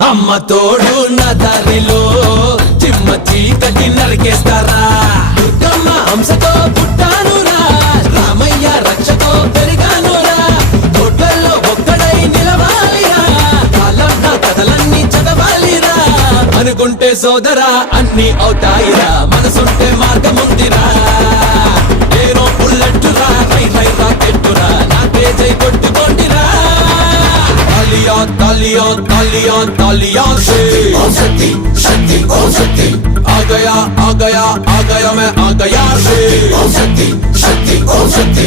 అమ్మ తోడు నా దారిలో చిమ్మ చీకటి నరికేస్తారా దుర్గమ్మ హంసతో పుట్టానురా రామయ్య రక్షతో పెరిగానురా కోట్లలో ఒక్కడై నిలవాలిరా కాలం నా కథలన్నీ చదవాలిరా అనుకుంటే సోదరా అన్ని అవుతాయిరా మనసుంటే మార్గముందిరా నేను బుల్లెట్టురా రై రై రాకెట్టురా నా తేజై కొట్టుకోండిరా तालियां तालियां तालियां से शक्ति शक्ति ओम शक्ति आ गया मैं आ गया से शक्ति शक्ति ओम शक्ति